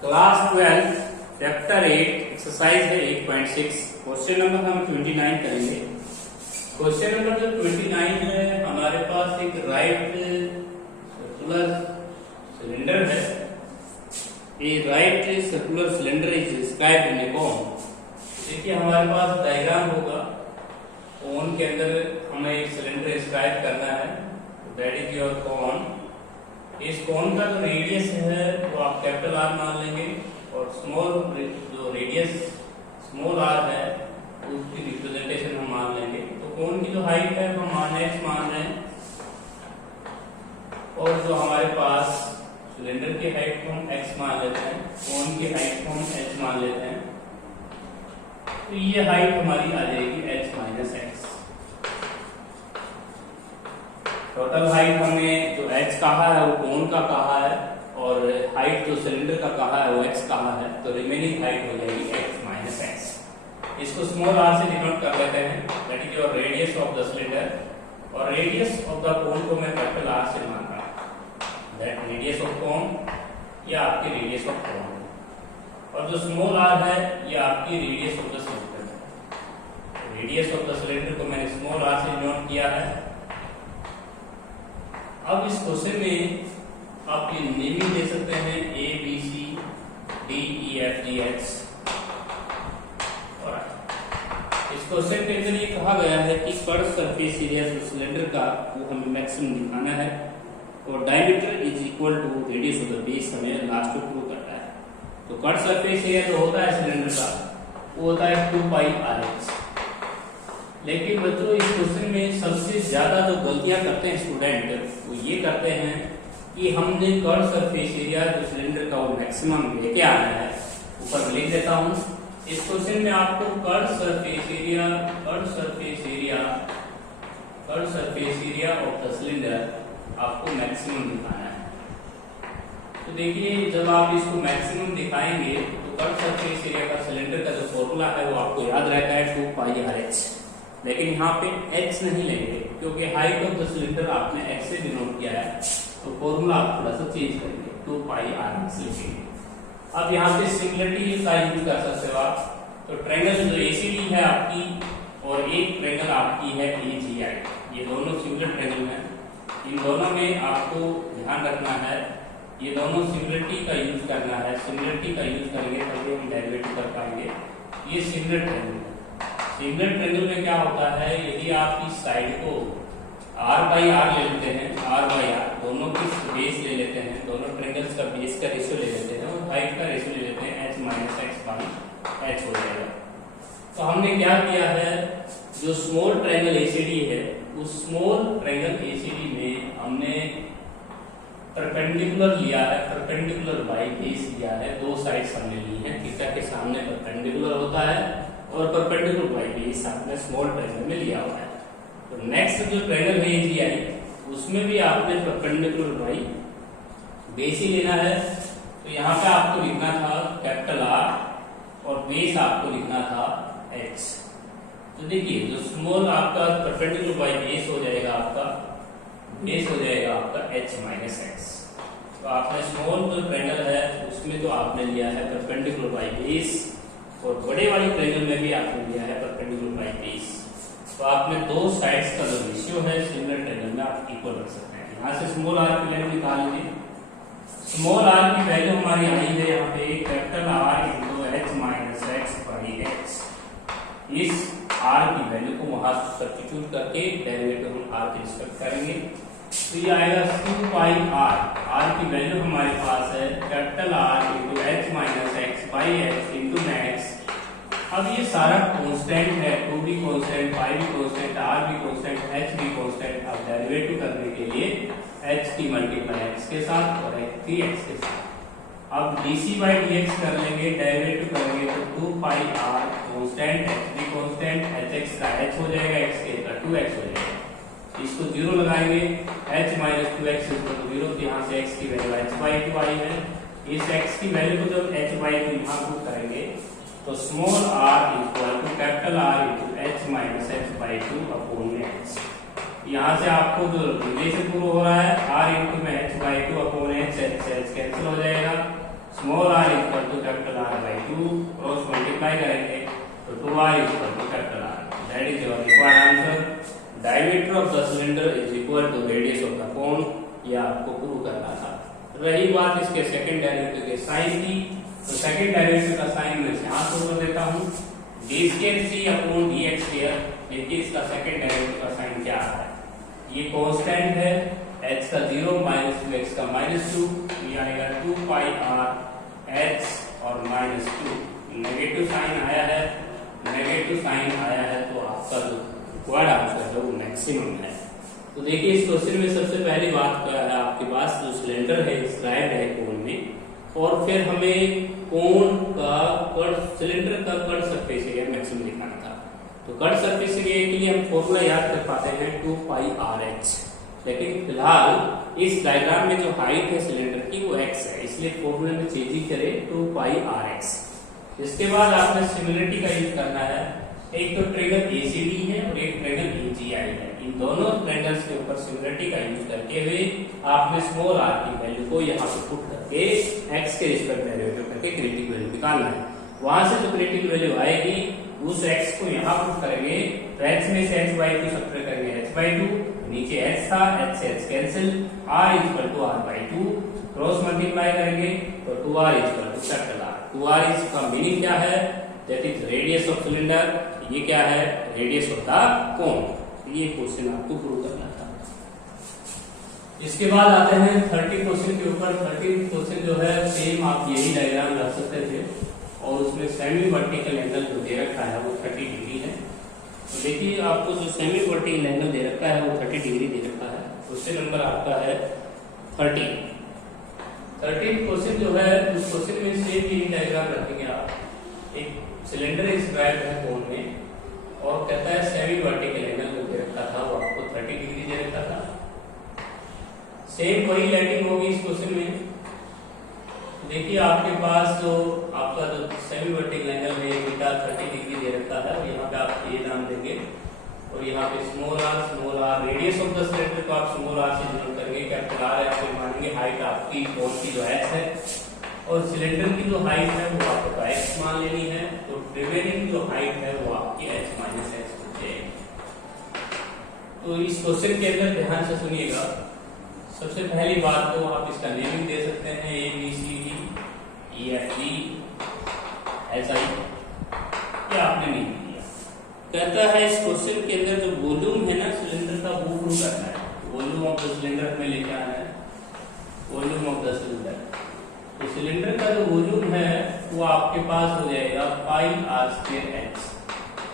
Class 12 chapter 8 exercise है 8.6 question number हम 29 करेंगे। क्वेश्चन नंबर जो 29 है हमारे पास एक राइट सर्कुलर सिलेंडर है। ये right circular cylinder is described in a cone. देखिए हमारे पास डायग्राम होगा, कोन के अंदर हमें एक सिलेंडर डिस्क्राइब करना है, दैट इज योर कोन। इस कोन का जो रेडियस है वो आप कैपिटल आर मान लेंगे और स्मॉल जो रेडियस स्मॉल आर है उसकी रिप्रेजेंटेशन हम मान लेंगे। तो कोन की जो हाइट है वो मान एक्स मान रहे हैं और जो हमारे पास सिलेंडर की हाइट को हम एक्स मान लेते हैं, कोन की हाइट को हम एच मान लेते हैं। तो ये हाइट हमारी आ जाएगी H minus x. Total height हमने जो h कहा है वो कोन का कहा है और हाइट जो सिलेंडर का कहा है वो x कहा है, तो रिमेनिंग हाइट हो जाएगी x माइनस एक्स। इसको स्मॉल r से डिनोट कर लेते हैं, that is your radius of the cylinder और रेडियस ऑफ द कोन को मैं कैपिटल R से मान रहा हूं, दैट रेडियस ऑफ कोन या आपकी रेडियस ऑफ कोन और जो स्मॉल r है ये आपकी radius of the cylinder. Radius of the cylinder को मैंने स्मॉल r से डिनोट किया है। अब इस क्वेश्चन में आप ये नेमिंग दे सकते हैं A B C D E F G H. और इस क्वेश्चन के अंदर ये कहा गया है कि कर्व सरफेस एरिया सिलेंडर का वो हमें मैक्सिमम दिखाना है और diameter is equal to radius of the base हमें लास्ट में प्रूव करना है। तो कर्व सरफेस एरिया जो होता है सिलेंडर का वो होता है 2 पाई आर एच। लेकिन बच्चों इस क्वेश्चन में सबसे ज्यादा जो गलतियां करते हैं स्टूडेंट वो ये करते हैं कि हमने कर्व सरफेस एरिया जो सिलेंडर का वो मैक्सिमम लेके आना है। ऊपर लिख देता हूं, इस क्वेश्चन में आपको curve surface area of the cylinder आपको मैक्सिमम दिखाना है। तो देखिए जब आप इसको मैक्सिमम दिखाएंगे तो कर्व सरफेस एरिया का सिलेंडर का जो फॉर्मूला है वो आपको याद रहता है 2 पाई आर एच। लेकिन यहाँ पे x नहीं लेंगे क्योंकि हाइट ऑफ द सिलेंडर आपने x से डिनोट किया है, तो फॉर्मूला आप थोड़ा सा चेंज करेंगे, 2 पाई आर एक्स लिखेंगे। अब यहाँ पे सिमिलरिटी का यूज कर सकते हो आप। तो ट्रायंगल जो एसीडी है आपकी और एक ट्रायंगल आपकी है एजीआई, ये दोनों सिमिलर ट्रायंगल हैं। इन दोनों में आपको ध्यान रखना है, ये दोनों सिमिलरिटी का यूज करना है। सिमिलरिटी का यूज करेंगे तभी हम डेरिवेटिव कर पाएंगे। ये सिमिलर ट्रायंगल है। सिमिलर ट्रायंगल में क्या होता है, यदि आप इस साइड को r बाई आर ले लेते हैं, r बाई आर दोनों की बेस ले लेते हैं, दोनों ट्रायंगल्स का बेस का रेशियो ले लेते हैं और हाइट का रेशियो ले लेते हैं, h minus x by H हो जाएगा। तो हमने क्या किया है, जो स्मॉल ट्रायंगल एसीडी है उस स्मॉल ट्रायंगल एसीडी में हमने परपेंडिकुलर लिया है, परपेंडिकुलर बाई बेस लिया है, दो साइड्स हमने ली हैं, थीटा के सामने परपेंडिकुलर होता है और परपेंडिकुलर बाई बेस आपने स्मॉल ट्रायंगल में लिया हुआ है। तो नेक्स्ट जो ट्रायंगल है एजीआई उसमें भी आपने परपेंडिकुलर बाई बेस ही लेना है। तो यहाँ पे आपको लिखना था कैपिटल आर और बेस आपको लिखना था एच। तो देखिए जो स्मॉल आपका परपेंडिकुलर बाई बेस हो जाएगा, आपका बेस हो जाएगा आपका एच माइनस एक्स। तो आपने स्मॉल जो ट्रायंगल है उसमें तो आपने लिया है परपेंडिकुलर बाई बेस और बड़े वाली ट्रायंगल में भी आपने लिया है परपेंडिकुलर बाई बेस। तो आपने दो साइड्स का जो रेशियो है सिमिलर ट्रायंगल में आप इक्वल रख सकते हैं। यहाँ से स्मॉल आर की वैल्यू निकाल लीजिए। स्मॉल आर की वैल्यू हमारी आई है यहाँ पे capital R into h minus x by H. इस आर की वैल्यू को वहां सब्स्टिट्यूट करके डेरिवेटिव हम आर के रिस्पेक्ट करेंगे, तो ये आएगा 2 पाई आर की वैल्यू हमारे पास है capital R into h minus x by H into max. अब ये सारा कांस्टेंट है, 2 भी कांस्टेंट, 5 भी कांस्टेंट, r भी कांस्टेंट, h भी कांस्टेंट। अब डेरिवेटिव करने के लिए h की मल्टीप्लाई x के साथ और x की x के साथ। अब dc बाई dx कर लेंगे, डेरिवेटिव करेंगे तो 2 पाई r कांस्टेंट, h भी कांस्टेंट, hx का h हो जाएगा, x के का 2x हो जाएगा। इसको 0 लगाएंगे, h minus 2x equal to 0। यहाँ से x की वैल्यू h बाई 2 आई है। इस x की वैल्यू को जब h बाई 2 यहाँ पुट करेंगे तो small r equal to capital R into h minus x by 2 upon में h। यहाँ से आपको जो रिलेशन प्रूव हो रहा है r इंटू में h by 2 upon h, h cancel हो जाएगा। Small r equal to capital R by 2, cross multiply करेंगे तो 2r equal to capital R, that is your required answer. Diameter of the cylinder is equal to radius of the cone, यह आपको prove करना था। रही बात इसके second derivative के साइन की, तो सेकंड डेरिवेटिव का साइन मैं यहाँ शुरू कर देता हूँ, डी स्क्वायर सी अपॉन डी एक्स स्क्वायर। देखिए इसका सेकंड डेरिवेटिव का साइन क्या है, ये कांस्टेंट है, h का 0 माइनस 2x का -2, ये आएगा 2 पाई r h और -2, नेगेटिव साइन आया है, नेगेटिव साइन आया है तो आपका जो रिक्वायर्ड आंसर है वो मैक्सिमम है। तो देखिए इस क्वेश्चन में सबसे पहली बात क्या है, आपके पास जो सिलेंडर है स्क्राइब है कोन में, और फिर हमें कोन का कट, सिलेंडर का कट सरफेस एरिया मैक्सिमम दिखाना था। तो कट सरफेस एरिया के लिए हम फॉर्मूला याद कर पाते हैं 2 पाई आर एच, लेकिन फिलहाल इस डायग्राम में जो हाइट है सिलेंडर की वो x है, इसलिए फॉर्मूले में चेंजिंग करें 2 पाई आर एक्स। इसके बाद आपने सिमिलरिटी का यूज करना है, एक तो ट्रायंगल एसीडी है और एक ट्रायंगल एजीआई है, इन दोनों ट्रायंगल्स के ऊपर सिमिलरिटी का यूज करते हुए आपने स्मॉल r की वैल्यू को यहाँ पे पुट करके x के रिस्पेक्ट डेरिवेटिव करके क्रिटिकल वैल्यू निकालना है। वहां से जो क्रिटिकल वैल्यू आएगी उस x को यहाँ पुट करेंगे, तो x में से h by 2 सब्ट्रैक्ट करेंगे h by 2, नीचे h था, h से h cancel, r equal to r by 2, cross multiply करेंगे तो 2r equal to capital R। 2r इसका मीनिंग क्या है, that is radius of cylinder, ये क्या है, रेडियस ऑफ द कोन। ये क्वेश्चन आपको प्रूव करना था। इसके बाद आते हैं 30 क्वेश्चन के ऊपर। 30 क्वेश्चन जो है सेम आप यही डायग्राम रख सकते थे, और उसमें सेमी वर्टिकल एंगल जो दे रखा है वो 30 डिग्री है। तो देखिए आपको जो सेमी वर्टिकल एंगल दे रखा है वो 30 डिग्री दे रखा है, क्वेश्चन नंबर आपका है 30। 13 क्वेश्चन जो है उस क्वेश्चन में सेम यही डायग्राम रखेंगे आप, एक सिलेंडर इंस्क्राइब है कोन में, और कहता है सेमी वर्टिकल एंगल जो दे रखा था वो आपको 30 डिग्री दे रखा था। सेम वही लैंडिंग होगी इस क्वेश्चन में। देखिए आपके पास जो आपका जो सेमी वर्टिकल एंगल में बीटा 30 डिग्री दे रखा है, और यहाँ पे आप ये नाम देंगे, और यहाँ पे small r, radius of the cylinder को आप स्मॉल r से डिनोट करेंगे, कैपिटल R ऐसे मानेंगे, हाइट आपकी कोन की जो h है, और सिलेंडर की जो हाइट है वो आपको x मान लेनी है, तो रिमेनिंग जो हाइट है वो आपकी h माइनस x हो जाएगी। तो इस क्वेश्चन के अंदर ध्यान से सुनिएगा, सबसे पहली बात तो आप इसका नेमिंग दे सकते हैं A B C D E F G H I, ये आपने नहीं दिया। कहता है इस क्वेश्चन के अंदर जो वॉल्यूम है ना सिलेंडर का वो प्रूव करना है। वॉल्यूम ऑफ द सिलेंडर हमें लेके आना है, वॉल्यूम ऑफ द सिलेंडर। तो सिलेंडर का जो वॉल्यूम है वो आपके पास हो जाएगा पाई आर स्क्वायर एक्स,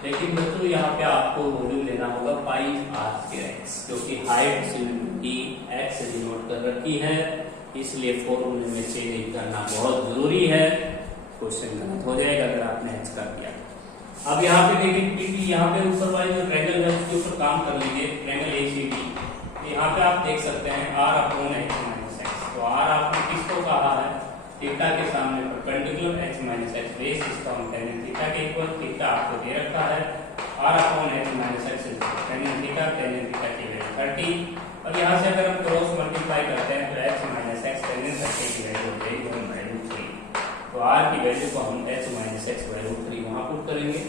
लेकिन दोस्तों यहाँ पे आपको वॉल्यूम लेना होगा पाई आर स्क्वायर एक्स, क्योंकि हाइट सिलेंडर की एक्स से डिनोट कर रखी है, इसलिए फॉर्मूले में चेंज करना बहुत जरूरी है, क्वेश्चन गलत हो जाएगा अगर आपने एक्स कर दिया। अब यहाँ पे देखिए, यहाँ पे ऊपर वाले जो ट्रायंगल है उसके ऊपर काम कर लीजिए, ट्रायंगल एसीडी। यहाँ पे आप देख सकते हैं r upon x minus x, तो r आपने किसको कहा है, थीटा के सामने perpendicular h minus x, base इसका हम टेन थीटा के इक्वल, थीटा आपको दे रखा है, r upon x minus x tan theta की वैल्यू 30, और यहाँ से अगर हम क्रॉस मल्टीप्लाई करते हैं तो h माइनस एक्स टेन 30 की वैल्यू हो जाएगी 1 वैल्यू 3, तो r की वैल्यू को हम h माइनस एक्स वैल्यू 3 वहां पुट करेंगे,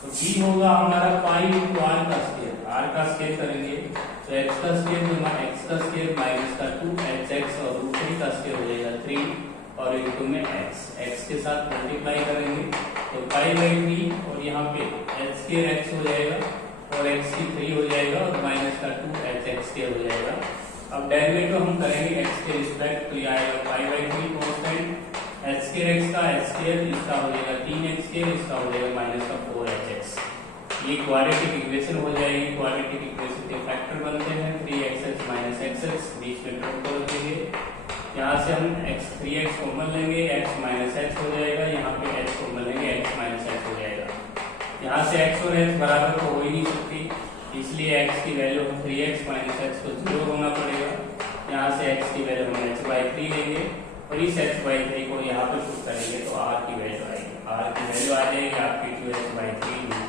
तो g होगा हमारा पाई इंटू r का स्क्वायर, r का स्क्वायर करेंगे तो x का स्क्वायर होगा x का स्क्वायर माइनस का 2hx और रूट 3 का स्क्वायर हो जाएगा 3, और इनटू में x के साथ मल्टीप्लाई करेंगे तो पाई बाई 3, और यहाँ पे h स्क्वायर x हो जाएगा और x की 3 हो जाएगा और माइनस का 2hx स्क्वायर हो जाएगा। अब डेरिवेटिव हम करेंगे x के रिस्पेक्ट, तो ये आएगा pi by 3 constant, h square x का h स्क्वायर इसका हो जाएगा 3x स्क्वायर, इसका हो जाएगा माइनस का 4hx। ये क्वाड्रेटिक इक्वेशन हो जाएगी, क्वाड्रेटिक इक्वेशन के फैक्टर बनते हैं 3xx माइनस xx, बीच में ड्रॉप कर देंगे, यहाँ से हम 3x कॉमन लेंगे, x माइनस x हो जाएगा, यहाँ पे h कॉमन लेंगे, x माइनस x हो जाएगा। यहाँ से x और h बराबर तो हो ही नहीं सकती, इसलिए x की वैल्यू 3x माइनस x को 0 होना पड़ेगा, यहाँ से x की वैल्यू हम h बाई 3 लेंगे, और इस h बाई 3 को यहाँ पे पुट करेंगे तो r की वैल्यू आएगी, r की वैल्यू आ जाएगी आपकी 2h बाई 3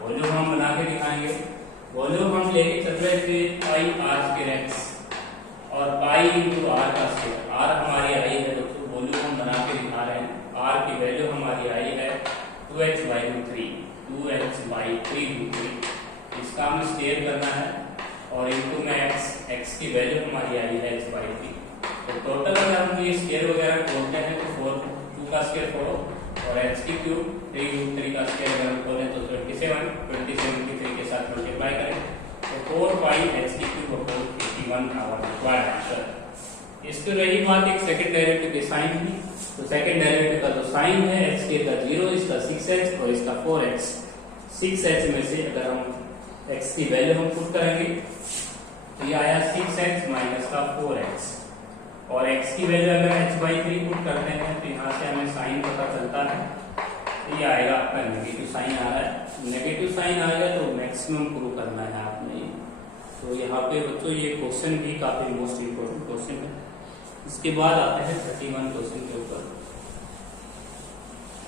वॉल्यूम हम बना के दिखाएंगे। वॉल्यूम हम लेके चल रहे थे पाई आर स्क्वायर एक्स और पाई इंटू आर का स्क्वायर, आर हमारी आई है दोस्तों, वॉल्यूम हम बना टोटल अगर हम ये स्क्वायर वगैरह खोलते हैं तो 4 2 का स्क्वायर 4 और h की क्यूब 3 का स्क्वायर अगर हम खोलें तो 27 की 3 के साथ मल्टीप्लाई करें तो 4 पाई h की cube upon 81 our required answer. इसके रही बात एक सेकंड डेरिवेटिव के साइन की, तो सेकंड डेरिवेटिव का जो साइन है h स्क्वायर का 0, इसका 6h और इसका 4h। 6h में से अगर हम x की वैल्यू हम पुट करेंगे तो ये आया 6h माइनस का 4h और x की वैल्यू अगर h/3 पुट करते हैं तो यहाँ से हमें साइन पता चलता है, तो ये आएगा आपका नेगेटिव साइन आ रहा है। नेगेटिव साइन आएगा तो मैक्सिमम प्रूव करना है आपने। तो यहाँ पे बच्चों ये क्वेश्चन भी काफी मोस्ट इम्पोर्टेंट क्वेश्चन है। इसके बाद आते हैं 31 क्वेश्चन के ऊपर।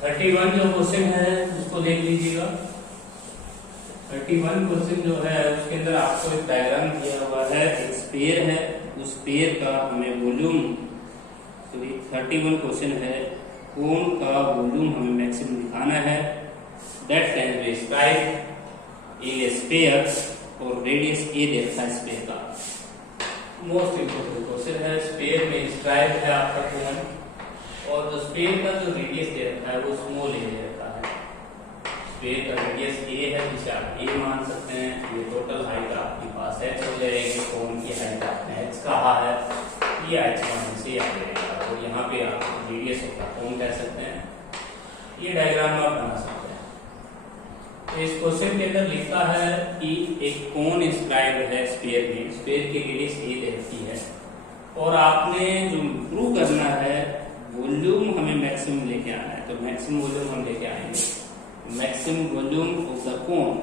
31 जो क्वेश्चन है उसको देख लीजिएगा। 31 क्वेश्चन जो है उसके अंदर आपको एक डायग्राम दिया हुआ है, एक स्फीयर है, उस स्फीयर का हमें वॉल्यूम, तो 31 क्वेश्चन है कोन का वॉल्यूम हमें मैक्सिमम दिखाना है। That can be describe in A sphere और रेडियस ए देखता है स्फीयर का। मोस्ट इंपोर्टेंट क्वेश्चन है। स्फीयर में डिस्क्राइब है आपका कोन और जो स्फीयर का जो रेडियस दे रखा है वो स्मॉल ए दे रखा है। स्फीयर का रेडियस ए है जिसे आप ए मान सकते हैं। ये टोटल हाइट आपके पास h हो जाएगी, कोन की हाइट आपने h कहा है, ये h1 से आ जाएगा और यहाँ पे आप रेडियस होगा कोन कह सकते हैं। ये डायग्राम आप बना सकते हैं। तो इस क्वेश्चन के अंदर लिखा है कि एक कोन इंस्क्राइब है स्फीयर में, स्फीयर की रेडियस ए रहती है और आपने जो प्रूव करना है वॉल्यूम हमें मैक्सिमम लेके आना है। तो मैक्सिमम वॉल्यूम हम लेके आएंगे, maximum volume of the cone,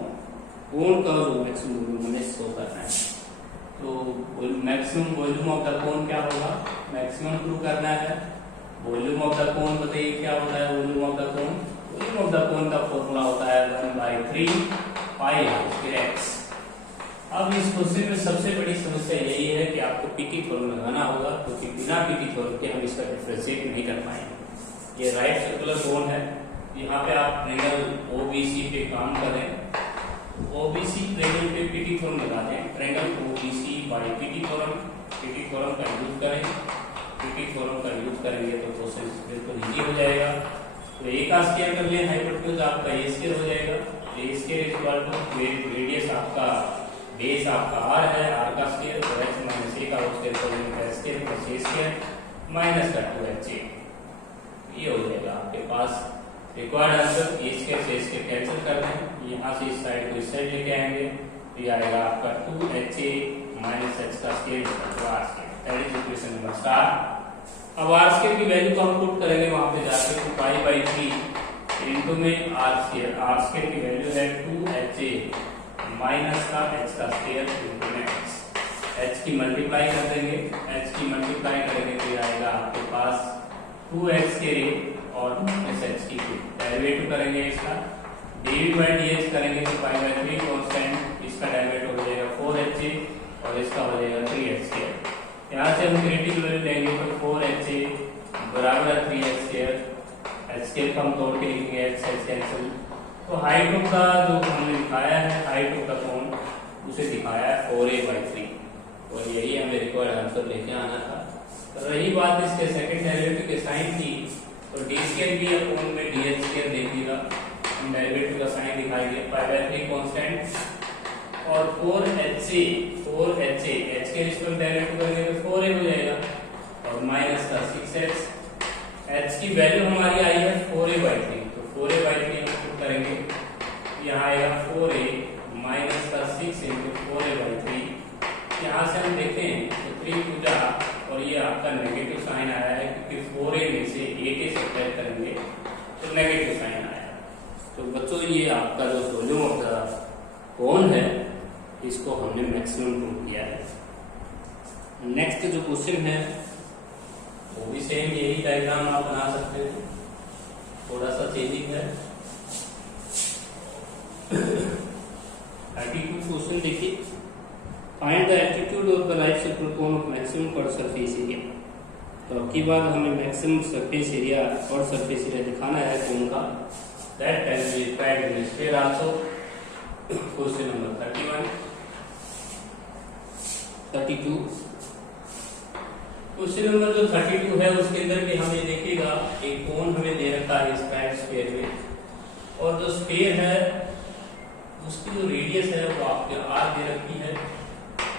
cone का जो मैक्सिमम वॉल्यूम हमें शो करना है। तो maximum volume of the cone क्या होगा, मैक्सिमम प्रूव करना है। वॉल्यूम ऑफ द कोन बताइए क्या होता है। Volume of the cone, volume of the कोन का फॉर्मूला होता है 1/3 पाई स्क्वायर x। अब इस क्वेश्चन में सबसे बड़ी समस्या यही है कि आपको पीटी थ्योरम लगाना होगा, क्योंकि बिना पीटी थ्योरम के हम इसका डिफरेंशिएट नहीं कर पाएंगे। ये राइट सर्कुलर कोन है, यहाँ पे आप ट्रायंगल ओबीसी पे काम करें। ओबीसी ट्रायंगल पे पीटी थ्योरम लगा दें, triangle OBC by PT theorem, PT theorem का यूज करें। पीटी थ्योरम का यूज करेंगे तो प्रोसेस बिल्कुल इजी हो जाएगा। तो ए का स्क्वायर कर लें, हाइपोटेन्यूज आपका ए स्क्वायर हो जाएगा। ए स्क्वायर इक्वल टू रेडियस आपका बेस आपका r है, r का स्क्वायर और h माइनस a का स्क्वायर कर लेंगे, square plus a square minus का 2ha। ये हो जाएगा आपके पास रिक्वायर्ड आंसर। ए स्क्वायर से स्क्वायर कैंसिल कर दें, यहाँ से इस साइड को इस साइड लेके आएंगे तो ये आएगा आपका 2ha माइनस h का square equal r square. That is equation number star. अब r स्क्वायर की वैल्यू को हम पुट करेंगे वहां पे जाके, तो पाई/3 इनटू में r स्क्वायर की वैल्यू है 2ha माइनस का h का स्क्वायर इनटू में h की मल्टीप्लाई कर देंगे, h की मल्टीप्लाई करेंगे तो ये आएगा आपके पास 2h स्क्वायर और माइनस h की डेरिवेटिव करेंगे इसका, dv/dx करेंगे तो पाई/3 कांस्टेंट, इसका डेरिवेटिव हो जाएगा 4ha और इसका हो जाएगा 3h स्क्वायर। यहाँ से हम क्रिटिकल वैल्यू लेंगे तो 4ha बराबर है 3h स्क्वायर, h स्क्वायर को हम तोड़ के लिखेंगे, h कैंसिल। तो हाइट ऑफ का जो हमने दिखाया है, हाइट ऑफ का कोन उसे दिखाया है 4a/3 और यही हमें रिक्वायर्ड आंसर लेके आना था। तो रही बात इसके सेकंड डेरिवेटिव के साइन की, तो d स्क्वायर भी अपॉन में dh स्क्वायर देखिएगा, हम डेरिवेटिव का साइन दिखाएंगे पाई/3 कांस्टेंट और 4ha h के रिस्पेक्ट डेरिवेटिव करेंगे तो 4a हो जाएगा और माइनस का 6h। h की वैल्यू हमारी आई है 4a/3, तो 4a/3 करेंगे, यहाँ आएगा 4a माइनस का 6 इंटू 4a/3। यहाँ से हम देखें तो 3 पूजा और ये आपका नेगेटिव साइन आया है, क्योंकि 4a में से 8a सब्ट्रैक्ट करेंगे तो नेगेटिव साइन आया। तो बच्चों ये आपका जो वॉल्यूम ऑफ द कोन है इसको हमने मैक्सिमम प्रूव किया है। नेक्स्ट जो क्वेश्चन है वो भी सेम यही डायग्राम आप बना सकते हो, थोड़ा सा चेंजिंग है। 32 क्वेश्चन देखिए, find the altitude of the right circular cone of maximum curved surface area. तो अब की बात हमें मैक्सिमम सरफेस एरिया और सरफेस एरिया दिखाना है कोन का। That can be tried in square also. Question number 31 32 question number जो 32 है उसके अंदर भी हमें देखिएगा एक कोन हमें दे रखा है स्क्वायर स्फीयर में, और जो स्फीयर है उसकी जो रेडियस है वो आपके आर दे रखी है।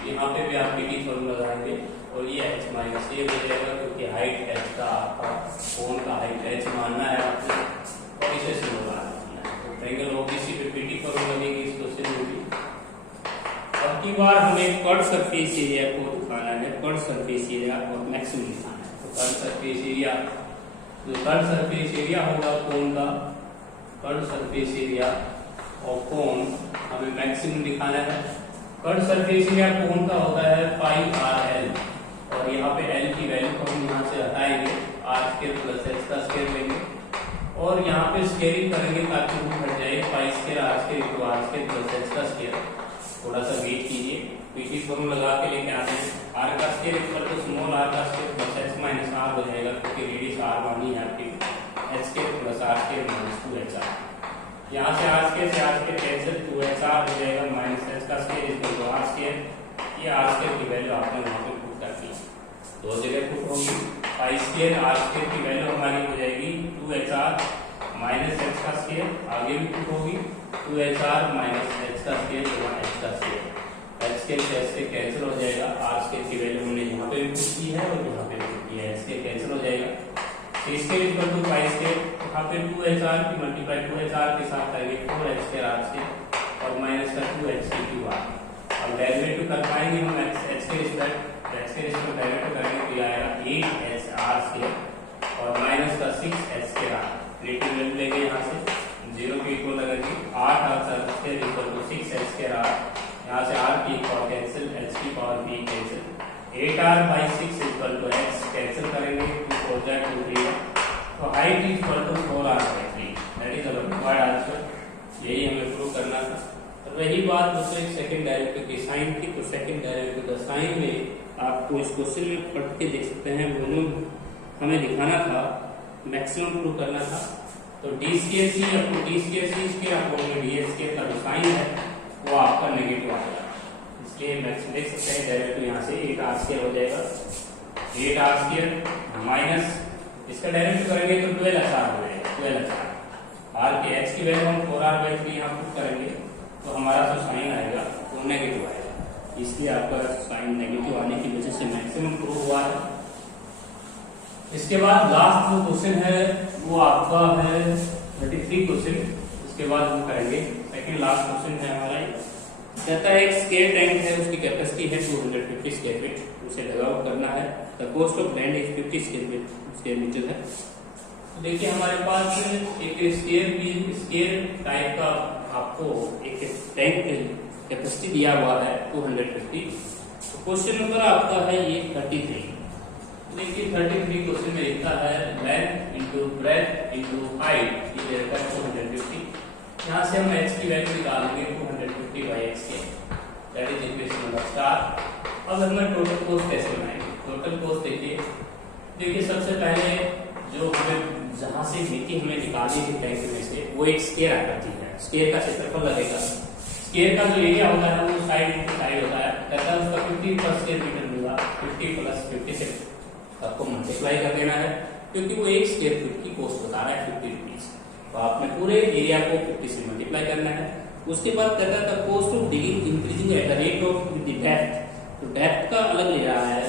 यहाँ पे भी आप पीटी फॉर्मूला लगाएंगे और ये h माइनस ए हो जाएगा, क्योंकि हाइट h का आपका कोन का हाइट h मानना है आपको, और इसे सिंबल लगाना है। तो ट्रायंगल ओबीसी पे पीटी फॉर्मूला लगेगी इस क्वेश्चन में भी। अब की बार हमें कर्व सरफेस एरिया को दिखाना है, कर्व सरफेस एरिया और मैक्सिमम दिखाना है। तो कर्व सरफेस एरिया, जो कर्व सरफेस एरिया होगा कोन का, कर्व सरफेस एरिया और कोन हमें मैक्सिमम दिखाना है। कर्व सरफेस एरिया कोन का होता है पाई आर एल, और यहाँ पे एल की वैल्यू को हम यहाँ से हटाएंगे, आर स्क्वायर प्लस एच का स्क्वायर लेंगे और यहाँ पे स्क्वायरिंग करेंगे ताकि रूट हट जाए, pi square r square equal r square plus h का स्क्वायर। थोड़ा सा वेट कीजिए, पीटी फॉर्मूला लगा के लेके आते हैं। आर का square equal to small R का square plus H minus R हो जाएगा, क्योंकि रेडियस आर मानी है आपकी, H square plus R square minus 2h R. यहाँ से आर स्क्वायर से R square cancel, 2h R हो जाएगा माइनस एच का square equal to R square. ये आर स्क्वायर की वैल्यू आपने वहाँ पे पुट कर दी, दो जगह पुट होगी। पाई स्क्वायर आर स्क्वायर की वैल्यू हमारी हो जाएगी 2h आर माइनस एच का स्क्वायर, आगे भी पुट होगी 2h आर माइनस एच का स्क्वायर गुणा एच का स्क्वायर। एच स्क्वायर से एच स्क्वायर कैंसिल हो जाएगा, आर स्क्वायर की वैल्यू हमने यहाँ पे भी पुट की है और यहाँ पे भी पुट की है, एच स्क्वायर कैंसिल हो जाएगा। Square equal to pi square, यहाँ पे 2h आर की मल्टीप्लाई 2h आर के साथ करेंगे 4h स्क्वायर आर स्क्वायर और माइनस का 2h क्यूब आर। अब डेरिवेटिव कर पाएंगे हम एच स्क्वायर इसको डेरिवेटिव करेंगे तो आएगा 8h आर स्क्वायर और माइनस का 6h स्क्वायर आर। नेगेटिव वैल्यू लेंगे यहाँ से 0 के इक्वल लगेगी 8 r square equal to 6h स्क्वायर आर। यहाँ से r की पावर कैंसिल, h की power b cancel, 8r by 6 equal to x cancel करेंगे, 2 4 जा 2 3, तो height is equal to 4r by 3, that is our required answer. यही हमें प्रूव करना था। और रही बात दूसरे सेकंड डेरिवेटिव की साइन की, तो सेकंड डेरिवेटिव का साइन में आपको इस क्वेश्चन में पढ़ के देख सकते हैं, वॉल्यूम हमें दिखाना था, मैक्सिमम प्रूव करना था। तो d square c upon d square c square upon dx square का जो साइन है वो आपका नेगेटिव आएगा, इसलिए मैक्सिमम देख सकते हैं डेरिवेटिव यहाँ से 8r स्क्वायर हो जाएगा, 8r स्क्वायर माइनस इसका डेरिवेटिव करेंगे तो 12h हो जाएगा, 12h r के h की वैल्यू हम 4r/3 यहाँ पुट करेंगे तो हमारा जो साइन आएगा वो नेगेटिव आएगा, इसलिए आपका साइन नेगेटिव आने की वजह से मैक्सिमम प्रूव हुआ है। इसके बाद लास्ट जो क्वेश्चन है वो आपका है 33 क्वेश्चन, इसके बाद हम करेंगे सेकंड लास्ट क्वेश्चन है हमारा। कहता है एक स्क्वायर टैंक है, उसकी कैपेसिटी है 250 स्क्वायर फीट, उसे लग आउट करना है, the cost of land is 50 square metre है। तो देखिए हमारे पास एक स्क्वायर टाइप का आपको एक टैंक कैपेसिटी दिया हुआ है 250। तो क्वेश्चन नंबर आपका है ये 33। देखिए 33 क्वेश्चन में लिखता है length into breadth into height ये रहता है 250। यहाँ से हम h की वैल्यू निकालेंगे 250 by x के, दैट इज इक्वेशन नंबर 4। अब हमें टोटल कॉस्ट कैसे बनाएंगे? टोटल कॉस्ट देखिए सबसे पहले जो हमें जहाँ से मिट्टी हमें निकाली थी टैंक में से वो एक स्क्वायर आकृति है, स्क्वायर का क्षेत्रफल लगेगा, स्क्वायर का जो एरिया होता है वो साइड टू साइड होता है, कहता है उसका 50 पर स्क्वायर मीटर मिलेगा, 50 प्लस 50 से आपको मल्टीप्लाई कर देना है, क्योंकि वो एक स्क्वायर फीट की कॉस्ट बता रहा है 50 रुपीज, तो आपने पूरे एरिया को 50 से मल्टीप्लाई करना है। उसके बाद कहता है cost of digging increasing at the rate of the depth, तो डेप्थ का अलग ले रहा है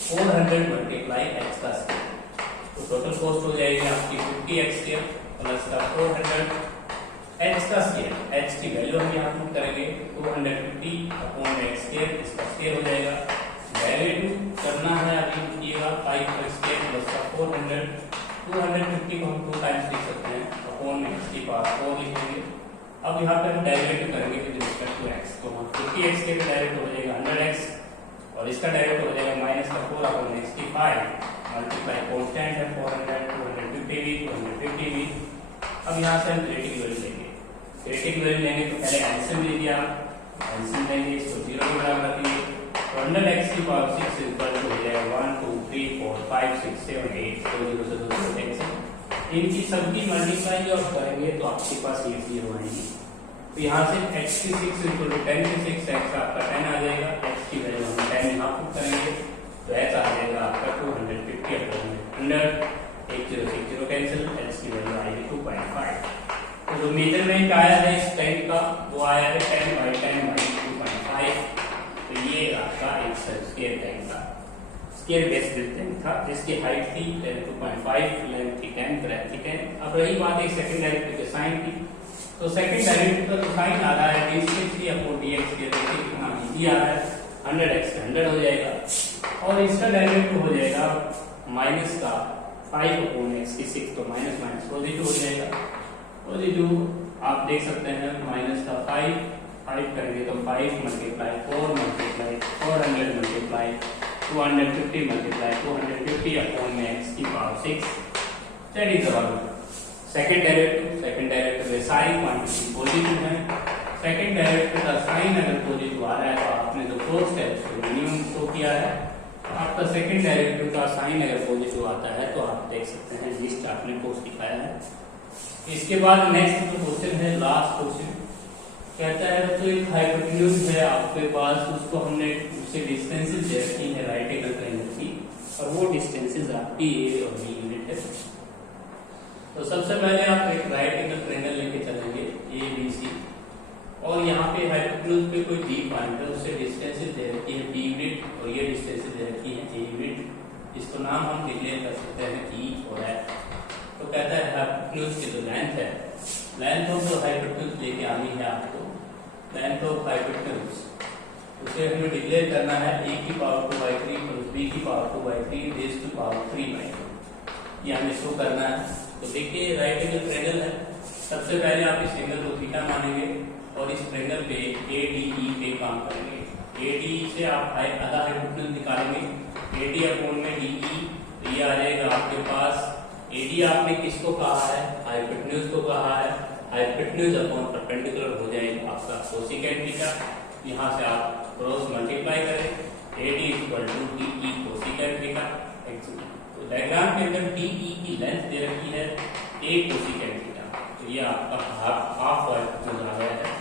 400 मल्टीप्लाई x का स्क्वायर, तो टोटल कॉस्ट हो जाएगी आपकी 50x स्क्वायर प्लस का 400 x का स्क्वायर, h की वैल्यू हम यहाँ पुट करेंगे 250 अपॉन x स्क्वायर, इसका स्क्वायर हो जाएगा। डेरिवेटिव करना है अभी लिखिएगा 5x स्क्वायर प्लस का 400, 250 को हम 2 टाइम्स लिख सकते हैं अपॉन x की पावर 4 लिखेंगे। अब यहाँ पे हम डेरिवेटिव करेंगे विद रिस्पेक्ट टू x, तो 50x के डेरिवेटिव हो जाएगा 100x और इसका डेरिवेटिव हो जाएगा माइनस का 4 अपॉन x की 5 मल्टीप्लाई कांस्टेंट है 400, 250 भी 250 भी। अब यहाँ से हम क्रिटिकल वैल्यू लेंगे, क्रिटिकल वैल्यू लेंगे तो पहले एलसीएम ले लिया, एलसीएम लेंगे इसको 0 के बराबर रखेंगे, 100x की पावर 6 इक्वल टू हो जाएगा 1 2 3 4 5 6 7 8, तो 0 से 2 कैंसिल, इनकी सबकी मल्टीप्लाई और करेंगे तो आपके पास ये 0 आएगी। तो यहाँ से x की 6 इक्वल टू 10 की 6 x आपका 10 आ जाएगा, x की वैल्यू हम 10 यहाँ पुट करेंगे, तो एच आ जाएगा आपका 250 अपॉन 100, 8060 कैंसिल, एच की वैल्यू आएगी 2.5। तो जो मेजरमेंट आया है इस टैंक का वो आया है 10 by 2.5। तो ये आपका एक स्क्वायर टैंक था, स्क्वायर बेस बिल्ड टैंक था, जिसकी हाइट थी 2.5, लेंथ थी 10, ब्रेथ थी 10। अब रही बात एक सेकंड डायरेक्टिव के साइन की, तो सेकंड डायरेक्टिव का जो साइन आ रहा है d6 अपॉन dx के, देखिए कितना इजी आ रहा है, 100x का 100 हो जाएगा, और इसका डायरेक्टिव हो जाएगा माइनस का 5 अपॉन x की 6, तो माइनस माइनस पॉजिटिव हो जाएगा। पॉजिटिव आप देख सकते हैं, माइनस का 5 करेंगे तो 5 multiply 4 multiply 400 multiply 250 multiply 250 upon x की power 6, that is our second derivative में साइन क्वांटिटी पॉजिटिव है। सेकंड डेरिवेटिव का साइन अगर पॉजिटिव आ रहा है तो आपने जो फोर्स है उसको मिनिमम शो किया है। आपका सेकंड डेरिवेटिव का साइन अगर पॉजिटिव आता है तो आप देख सकते हैं जिस आपने कोर्स दिखाया है। इसके बाद नेक्स्ट जो क्वेश्चन है, लास्ट क्वेश्चन कहता है तो एक हाइपोटेन्यूज है आपके पास, उसको हमने उससे डिस्टेंसेस दे रखी है राइट एंगल ट्रायंगल की, और वो डिस्टेंसेस आपकी ए और बी यूनिट है। तो सबसे पहले आप एक राइट एंगल ट्रायंगल लेके चलेंगे ए बी सी, और यहाँ पे हाइपोटेन्यूज पे कोई डी पॉइंट है, उससे डिस्टेंसेस दे रखी है डी यूनिट, और ये डिस्टेंसेस दे रखी है ए यूनिट। इसको नाम हम डिक्लेयर कर सकते हैं ई और एफ। तो कहता है हाइपोटेन्यूज की जो लेंथ है, लेंथ ऑफ जो हाइपोटेन्यूज लेके आनी है आपको, लेंथ ऑफ हाइपोटेन्यूज उसे हमें डिक्लेयर करना है ए की पावर 2/3 प्लस बी की पावर 2/3 रेज़ टू पावर 3/2, ये हमें शो करना है। तो देखिए राइट एंगल ट्रायंगल है, सबसे पहले आप इस एंगल को थीटा मानेंगे और इस ट्रायंगल पे ADE पे काम करेंगे। ADE से आप आधा हाइपोटेन्यूज निकालेंगे, AD अपॉन में DE, तो ये आ जाएगा आपके पास AD आपने किसको कहा है, हाइपोटेन्यूज को कहा है, हाइपोटेन्यूज अपॉन परपेंडिकुलर हो जाएगा आपका कोसेकेंट थीटा। यहाँ से आप क्रॉस मल्टीप्लाई करें, AD equal to DE cosecant theta. तो डायग्राम के अंदर DE की लेंथ दे रखी है A कोसेकेंट थीटा, तो ये आपका हाफ हाइपोटेन्यूज आ गया है।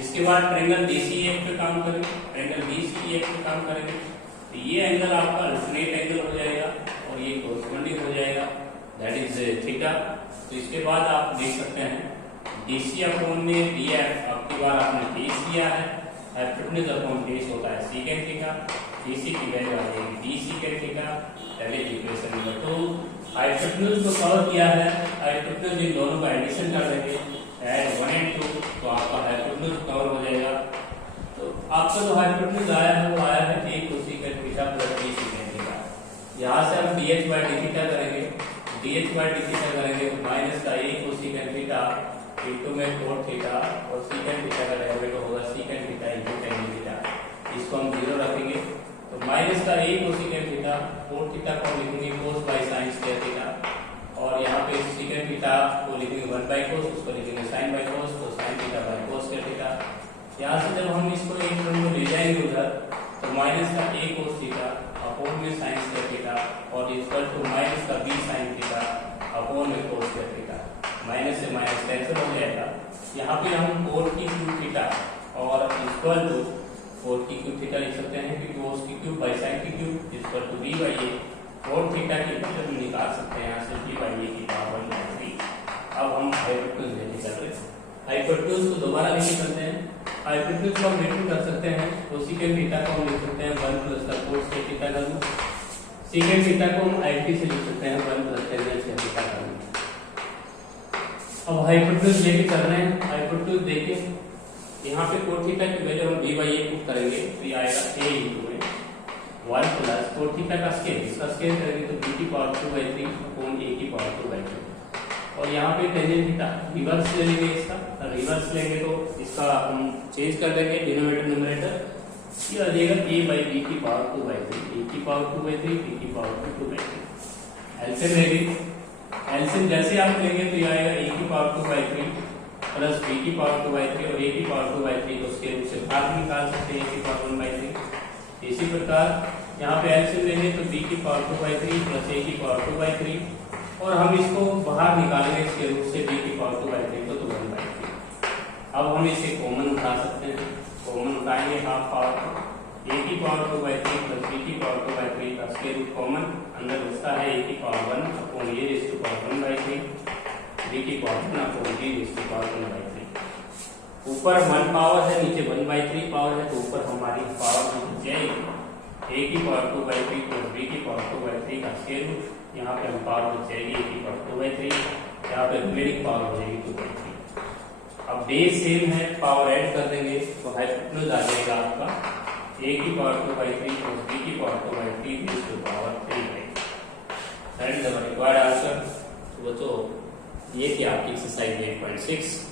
इसके बाद ट्रायंगल DCF पे काम करेंगे, ट्रायंगल DCF पे काम करेंगे, तो ये एंगल आपका अल्टरनेट एंगल हो जाएगा और ये कोरस्पोंडिंग हो जाएगा, दैट इज थीटा। तो इसके बाद आप देख सकते हैं DC अपॉन में DF, आपकी बार आपने बेस किया है, हाइपोटेन्यूज अपॉन बेस होता है सेकेंट थीटा, DC की वैल्यू आ जाएगी D secant theta, that is equation number 2। Hypotenuse को कवर किया है, हाइपोटेन्यूज इन दोनों का एडिशन कर देंगे, ऐड 1 and 2, तो आपका हाइपोटेन्यूज कवर हो जाएगा। तो आपका जो हाइपोटेन्यूज आया है वो आया है a cosecant theta plus b secant theta. यहाँ से हम dh बाय d थीटा करेंगे, dh बाय d थीटा करेंगे तो माइनस का a कोसेकेंट थीटा इनटू में cot थीटा, और सेकेंट थीटा का डेरिवेटिव होगा secant theta into tan theta, इसको हम 0 रखेंगे। तो माइनस का a cosecant theta, cot theta को लिखेंगे cos by sin square theta, और यहाँ पे सेकेंट थीटा को लिखेंगे 1 बाय cos, उसको लिखेंगे sin बाय cos, तो sin theta by cos square theta. यहाँ से जब हम इसको एक टर्म में ले जाएंगे उधर, तो माइनस का a cos थीटा अपॉन में sin स्क्वायर थीटा, और इक्वल टू माइनस का b sin थीटा अपॉन में cos स्क्वायर थीटा, माइनस से माइनस कैंसिल हो जाएगा। यहाँ पे हम cot की क्यूब थीटा और इक्वल टू cot की क्यूब थीटा लिख सकते हैं, क्योंकि cos की क्यूब बाय sin की cube equal to b by a, cot theta की वैल्यू हम निकाल सकते हैं यहाँ से b बाय a की पावर 3। अब हम हाइपोटेन्यूज लेके चल रहे हैं, हाइपोटेन्यूज को दोबारा लेके चलते हैं। हाइपोटेन्यूज को हम रिटर्न कर सकते हैं, कोसेकेंट थीटा को हम लिख सकते हैं 1 प्लस का cos स्क्वायर थीटा का रूट, सेकेंट थीटा को हम IT से लिख सकते हैं 1 प्लस tan स्क्वायर थीटा का रूट। अब हाइपोटेन्यूज लेके चल रहे हैं, हाइपोटेन्यूज देखिए यहाँ पे cot थीटा की वैल्यू हम b बाय a पुट करेंगे तो ये आएगा a इनटू में 1 प्लस cot थीटा का स्क्वायर, इसका स्क्वायर करेंगे तो b की पावर 2/3 अपॉन a की पावर 2/2, और यहाँ पे टेंजेंट थीटा रिवर्स ले लेंगे, इसका रिवर्स लेंगे तो इसका हम चेंज कर देंगे डिनोमिनेटर न्यूमरेटर, ये आ जाएगा a बाय b की पावर 2/3, a की पावर 2/3, b की पावर 2/3। एलसीएम लेंगे, एलसीएम जैसे आप लेंगे तो ये आएगा a की पावर 2/3 प्लस b की पावर 2/3 और a की पावर 2/3 को उसके रूप से भाग निकाल सकते हैं a की पावर 1/3। इसी प्रकार यहाँ पे एलसीएम लेंगे तो b की पावर 2/3 प्लस a की पावर 2/3, और हम इसको बाहर निकालेंगे इसके रूप से b की पावर 2/3 को तो 1/3। अब हम इसे कॉमन उठा सकते हैं, कॉमन उठाएंगे हाफ पावर को, ए की पावर 2/3 प्लस बी की पावर 2/3 का स्क्वायर रूट कॉमन अंदर बचता है ए की power 1 upon A raise to power 1/3, B की power 1 upon B raise to power 1/3। ऊपर 1 पावर है, नीचे 1/3 पावर है, तो ऊपर हमारी पावर बच जाएगी ए की पावर 2/3 प्लस बी की पावर 2/3 का स्क्वायर रूट। यहाँ पे हम पावर बच जाएगी ए की पावर 2/3, यहाँ पे रिमेनिंग पावर हो जाएगी 2/3। अब बेस सेम है, पावर ऐड कर देंगे तो हाइपोटेन्यूज आ जाएगा आपका a की पावर 2/3 प्लस b की power 2/3 raise to power 3/3। That is our required answer. तो बच्चों ये थी आपकी एक्सरसाइज 8.6।